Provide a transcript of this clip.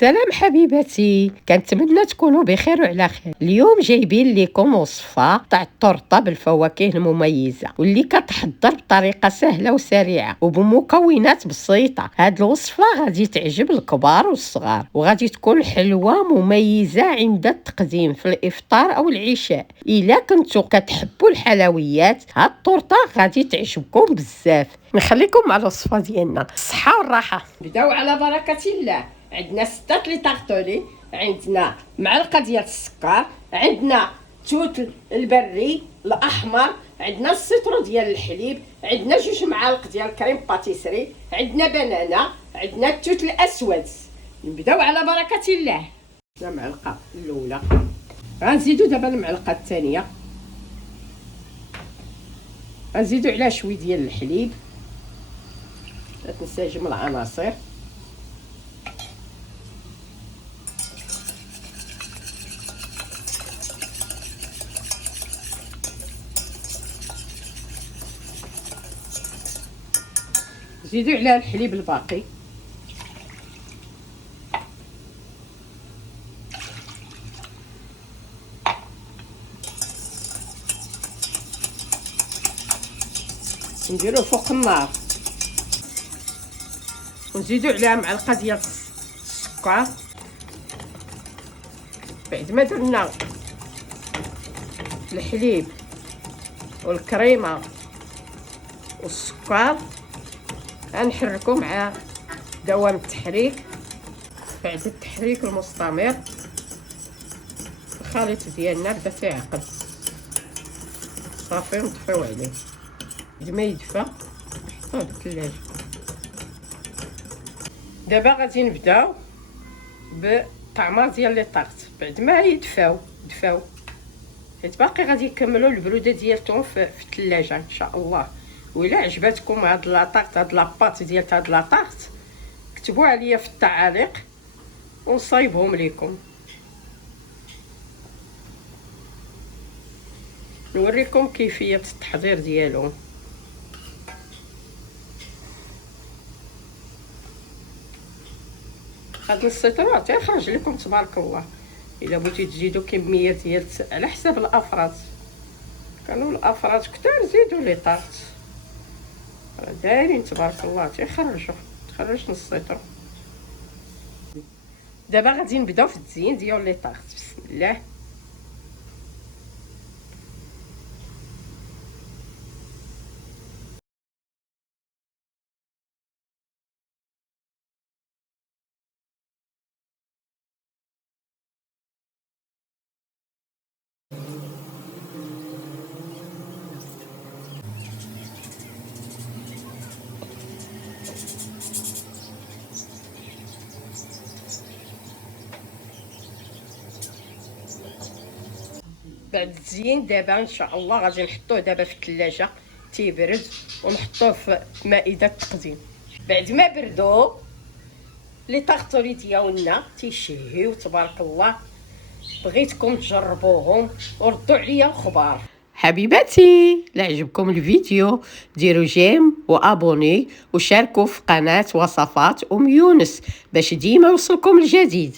سلام حبيبتي، كنتمنى تكونوا بخير وعلى خير. اليوم جايبين لكم وصفة تاع التورته بالفواكه المميزة واللي كتحضر بطريقة سهلة وسريعة وبمكونات بسيطة. هاد الوصفة غادي تعجب الكبار والصغار وغادي تكون حلوة مميزة عند التقديم في الإفطار أو العشاء. إلا كنتو كتحبوا الحلويات هاد التورته غادي تعجبكم بزاف. نخليكم مع الوصفة ديالنا، الصحة والراحة. نبداو على بركة الله. عندنا 6 لي طاغطولي، عندنا معلقه ديال السكر، عندنا التوت البري الاحمر، عندنا السيترو ديال الحليب، عندنا 2 معالق ديال الكريم باتيسري، عندنا بنانه، عندنا التوت الاسود. نبداو على بركه الله. المعلقه الاولى غنزيدو دابا المعلقه الثانيه، غنزيدو عليها شويه ديال الحليب تنسجم العناصر، زيدوا عليها الحليب الباقي، نديروه فوق النار ونزيدوا عليها معلقه ديال السكر. بعد ما درنا الحليب والكريمه والسكر غنحركو مع دوام التحريك. بعد التحريك المستمر الخليط ديالنا بدا تيعقد، صافي نطفيو عليه. بعد ما يدفى نحطوه بالثلاجه. دابا غادي نبداو بالطعمه ديال لي طاغط بعد ما يدفاو حيت باقي غادي يكملوا البروده ديالهم في الثلاجه ان شاء الله. وإلا عجبتكم هاد لاطاغط، هاد لاباط ديال هاد لاطاغط، كتبوا عليا في التعاليق ونصايبهم لكم. نوريكم كيفيه التحضير ديالهم. هاد السيترو تيخرج لكم تبارك الله. الا بغيتي تزيدوا كميه ديال على حساب الافراد، كانوا الافراد كثار زيدوا لي طاغط دايرين تبارك الله تخرج نص سيترو. دابا غادي نبداو في التزيين ديال لي طاغط. بسم الله. بعد التزيين دابا ان شاء الله غادي نحطوه دابا في الثلاجه تيبرد ونحطوه في مائده التقديم. بعد ما بردوا لي طاغطولي ديالنا تيشهيو تبارك الله. بغيتكم تجربوهم وردوا عليا الخبار. حبيباتي، لا عجبكم الفيديو ديروا جيم وابوني وشاركوا في قناه وصفات يونس باش ديما يوصلكم الجديد.